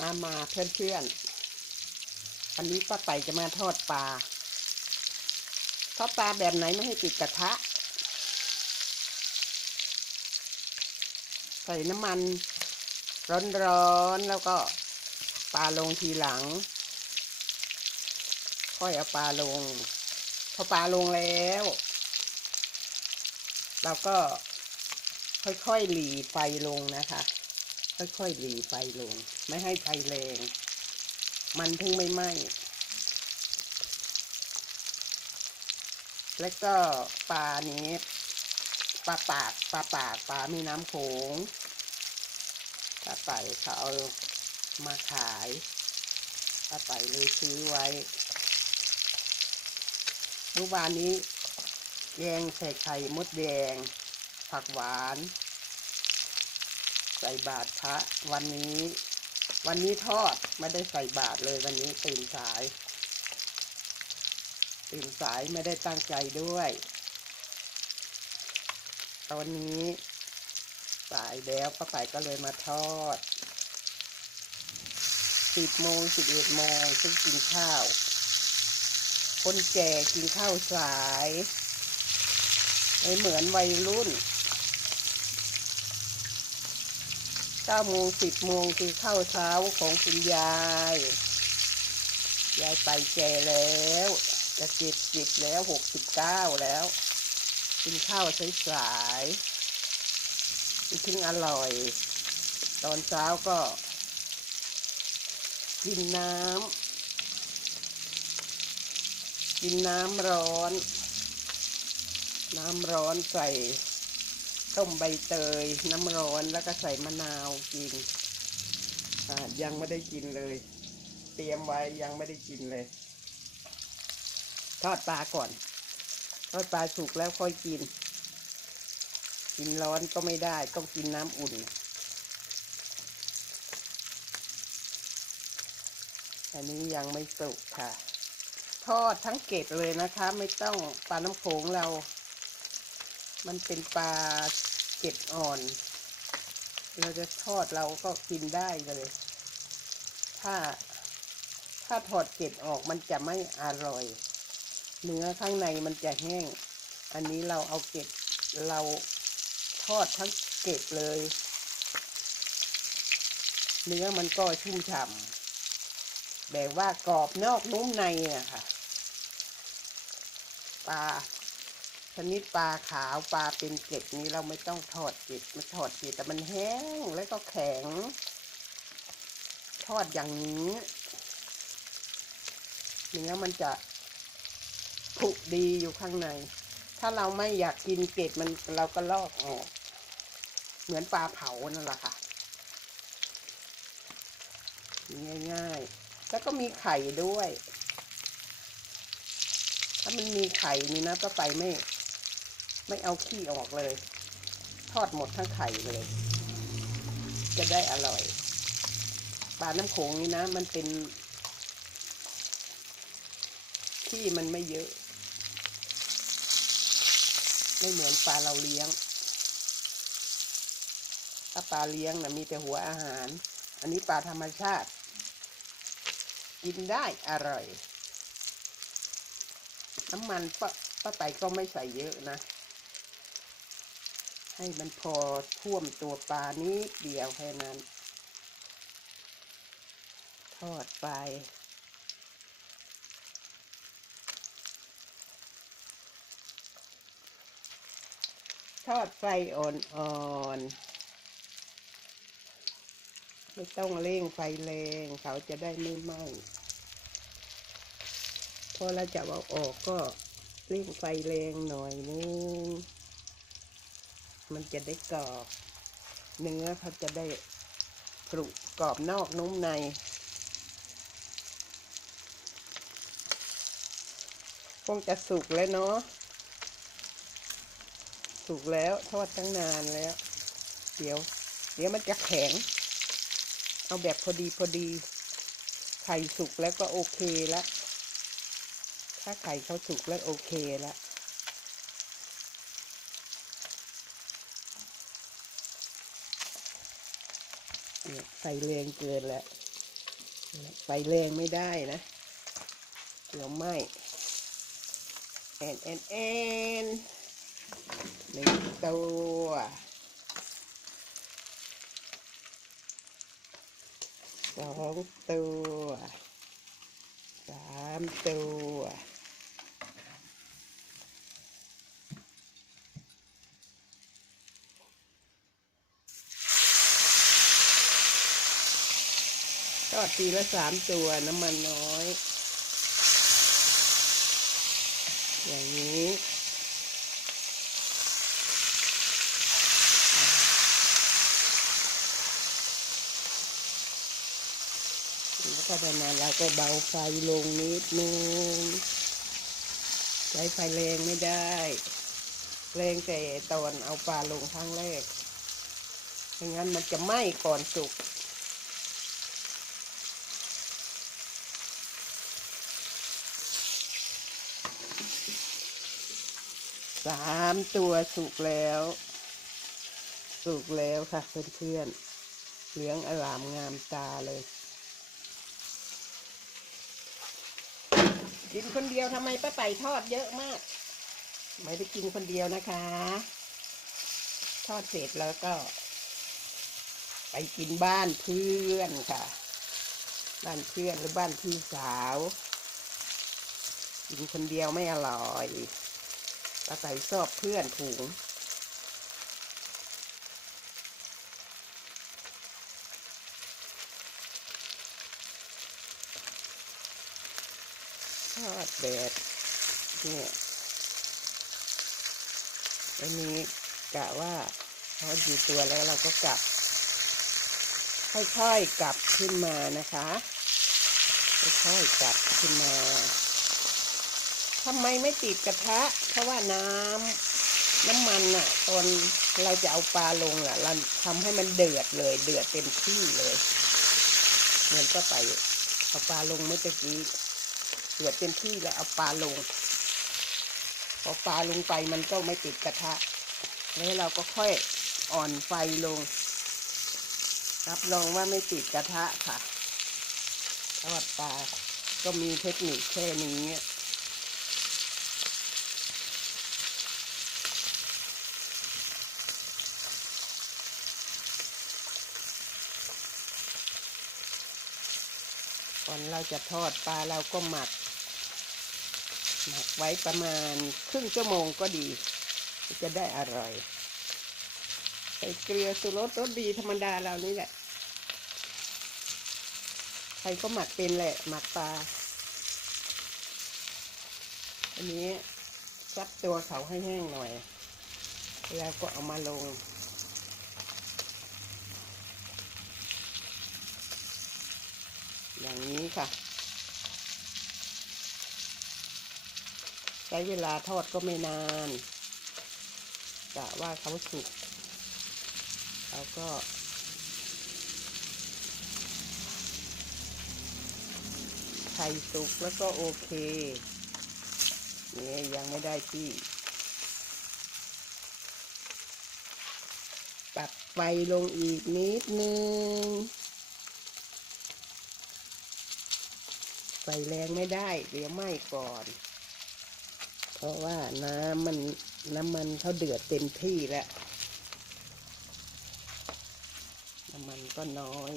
มามาเพื่อนเพื่อนวันนี้ป้าไต่จะมาทอดปลา ทอดปลาแบบไหนไม่ให้ติดกระทะ ใส่น้ำมันร้อนๆแล้วก็ปลาลงทีหลัง ค่อยเอาปลาลง พอปลาลงแล้ว เราก็ค่อยๆหลีไฟลงนะคะ ค่อยๆหลีไฟลง ไม่ให้ไฟแรง มันถึงไม่ไหม้แล้วก็ปลานี้ปลาปากปลาปากปลาม่น้ำโขงปลาไต่เขาเอามาขายปลาไต่เลยซื้อไว้เมื่อวานนี้แกงใส่ไข่มดแดง ผักหวาน ใส่บาตรพระวันนี้ วันนี้ทอดไม่ได้ใส่บาตรเลยวันนี้ตื่นสาย ตื่นสายไม่ได้ตั้งใจด้วย ตอนนี้สายแล้วป้าไก่ก็เลยมาทอดสิบโมงสิบเอ็ดโมงซึ่งกินข้าว คนแก่กินข้าวสายไม่เหมือนวัยรุ่นเก้าโมงสิบโมงคือข้าวเช้าของคุณยาย ยายไปแก่แล้ว จะเจ็ดสิบแล้วหกสิบเก้าแล้ว กินข้าวสายๆถึงอร่อย ตอนเช้าก็ กินน้ำกินน้ำร้อน น้ำร้อนใส่ ต้มใบเตยน้ำร้อนแล้วก็ใส่มะนาวกินยังไม่ได้กินเลย เตรียมไว้ยังไม่ได้กินเลย ทอดปลาก่อน ทอดปลาสุกแล้วค่อยกิน กินร้อนก็ไม่ได้ ต้องกินน้ำอุ่น อันนี้ยังไม่สุกค่ะ ทอดทั้งเกล็ดเลยนะคะ ไม่ต้องปลาน้ำโขงเรา มันเป็นปลาเกล็ดอ่อน เราจะทอดเราก็กินได้เลย ถ้าถ้าถอดเกล็ดออกมันจะไม่อร่อย เนื้อข้างในมันจะแห้ง อันนี้เราเอาเกล็ดเราทอดทั้งเกล็ดเลย เนื้อมันก็ชุ่มฉ่ำแบบว่ากรอบนอกนุ่มในอะค่ะปลา นิดปลาขาวปลาเป็นเกล็ดนี้เราไม่ต้องทอดเกล็ดมันทอดเกล็ดแต่มันแห้งแล้วก็แข็ง ทอดอย่างนี้เนื้อมันจะผุดีอยู่ข้างใน ถ้าเราไม่อยากกินเกล็ดมันเราก็ลอกออก เหมือนปลาเผานั่นแหละค่ะ ง่ายๆ แล้วก็มีไข่ด้วย ถ้ามันมีไข่นี่นะก็ไปไม่ ไม่เอาขี้ออกเลย ทอดหมดทั้งไข่เลย จะได้อร่อย ปลาน้ำโขงนี่นะ มันเป็นที่มันไม่เยอะ ไม่เหมือนปลาเราเลี้ยง ถ้าปลาเลี้ยงนะมีแต่หัวอาหาร อันนี้ปลาธรรมชาติ กินได้อร่อย น้ำมันป้าป้าไตก็ไม่ใส่เยอะนะ ให้มันพอท่วมตัวปลานิดเดียวแค่นั้น ทอดไป ทอดไฟอ่อนๆ ไม่ต้องเร่งไฟแรงเขาจะได้ไม่ไหม้พอเราจะเอาออกก็เร่งไฟแรงหน่อยนึง มันจะได้กรอบ เนื้อเขาจะได้กรุกรอบนอกนุ่มใน คงจะสุกแล้วเนาะ สุกแล้วทอดตั้งนานแล้ว เดี๋ยว เดี๋ยวมันจะแข็ง เอาแบบพอดีพอดี ไข่สุกแล้วก็โอเคแล้วถ้าไข่เขาสุกแล้วโอเคแล้ว เนี่ยใส่แรงเกินแล้วไฟแรงไม่ได้นะเดี๋ยวไหมแอนแอนแอนหนึ่งตัวสองตัวสามตัว ทีละสามตัวน้ำมันน้อย อย่างนี้แล้วก็ประมาณเราก็เบาไฟลงนิดนึงใช้ไฟแรงไม่ได้แรงแต่ตอนเอาปลาลงครั้งแรกไม่งั้นมันจะไหม้ก่อนสุก สามตัวสุกแล้ว สุกแล้วค่ะเพื่อนๆ เหลืองอลามงามตาเลย กินคนเดียวทำไมป้าไป่ทอดเยอะมาก ไม่ได้กินคนเดียวนะคะ ทอดเสร็จแล้วก็ ไปกินบ้านเพื่อนค่ะ บ้านเพื่อนหรือบ้านพี่สาว กินคนเดียวไม่อร่อย ป้าไก่ชอบเพื่อนถุงทอดแบบเนี่ยอันนี้กะว่าทอดอยู่ตัวแล้วเราก็กลับ ค่อยๆกลับขึ้นมานะคะ ค่อยๆกลับขึ้นมา ทำไมไม่ติดกระทะ เพราะว่าน้ำน้ำมันน่ะ ตอนเราจะเอาปลาลงน่ะ เราทำให้มันเดือดเลย เดือดเต็มที่เลย เหมือนก็ไปเอาปลาลงเมื่อกี้เดือดเต็มที่แล้วเอาปลาลงพอปลาลงไปมันก็ไม่ติดกระทะ แล้วเราก็ค่อยอ่อนไฟลง รับรองว่าไม่ติดกระทะค่ะทอดปลาก็มีเทคนิคแค่นี้ ก่อนเราจะทอดปลาเราก็หมัก หมักไว้ประมาณครึ่งชั่วโมงก็ดี จะได้อร่อยใส่เกลือสุรสรสดีธรรมดาเรานี่แหละ ใครก็หมักเป็นแหละ หมักปลา อันนี้ซับตัวเขาให้แห้งหน่อย แล้วก็เอามาลง อย่างนี้ค่ะ ใช้เวลาทอดก็ไม่นานกะว่าเขาสุกเราก็ไข่สุกแล้วก็โอเค นี่ยังไม่ได้ที่ตัดไฟลงอีกนิดนึง ไฟแรงไม่ได้ เดี๋ยวไหม้ก่อน เพราะว่าน้ำมันน้ำมันเขาเดือดเต็มที่แล้ว น้ำมันก็น้อย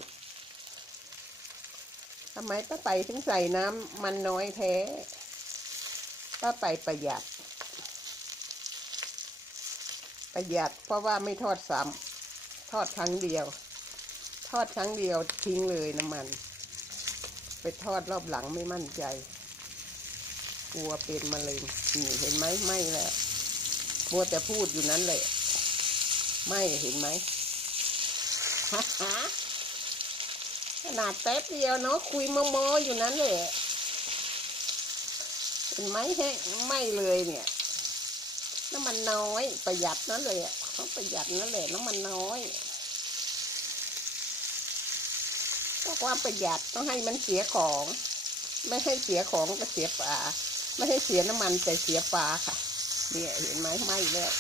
ทำไมป้าไปถึงใส่น้ำมันน้อยแท้ป้าไปประหยัด ประหยัดเพราะว่าไม่ทอดซ้ำทอดครั้งเดียว ทอดครั้งเดียวทิ้งเลยน้ำมัน ไปทอดรอบหลังไม่มั่นใจ กลัวเป็นมะเร็งนี่เห็นไหมไม่แล้วมัวแต่พูดอยู่นั้นแหละไม่เห็นไหมฮะขนาดแป๊บเดียวเนาะคุยโมโมอยู่นั้นแหละเห็นไหมแห้ไม่เลยเนี่ยน้ำมันน้อยประหยัดนั่นเลยอะเขาประหยัดนั่นแหละน้ำมันน้อยก็ ความประหยัดต้องให้มันเสียของ ไม่ให้เสียของก็เสียปลาไม่ให้เสียน้ำมันแต่เสียปลาค่ะ เนี่ยเห็นไหมไหมแล้ว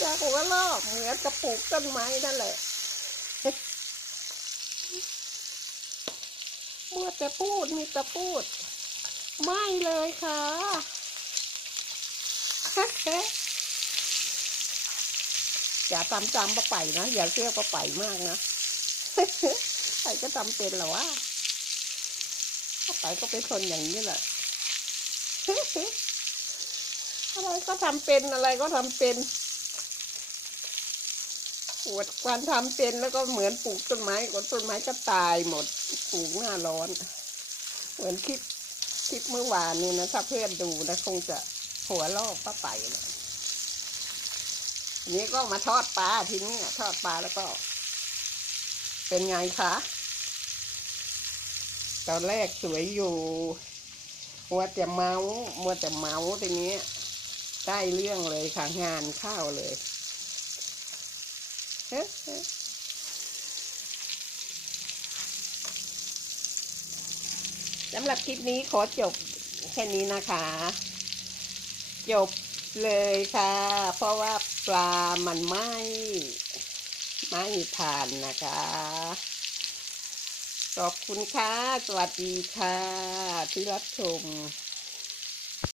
อยากหัวลอกเหมือนกระปุกต้นไม้นั่นแหละมัวแต่พูดมีแต่พูด ไม่เลยค่ะอย่าตามจำป้าไปนะ อย่าเชื่อป้าไปมากนะ ใครก็ทำเป็นหรอวะป้าไปก็เป็นคนอย่างนี้แหละอะไรก็ทำเป็นอะไรก็ทำเป็นปวดการทำเป็นแล้วก็เหมือนปลูกต้นไม้ก็ต้นไม้ก็ตายหมด ปลูกหน้าร้อน เหมือนคลิปคลิปเมื่อวานนี้นะถ้าเพื่อนดูนะคงจะหัวลอกป้าไปนะนี้ก็มาทอดปลาทีนี้อะทอดปลาแล้วก็ เป็นไงคะ ตอนแรกสวยอยู่มัวแต่เมามัวแต่เมาทีนี้ได้เรื่องเลยค่ะ งานเข้าวเลยสำหรับคลิปนี้ขอจบแค่นี้นะคะ จบเลยค่ะ เพราะว่าปลามันไม่ ไม่ทานนะคะ ขอบคุณค่ะ สวัสดีค่ะ ที่รับชม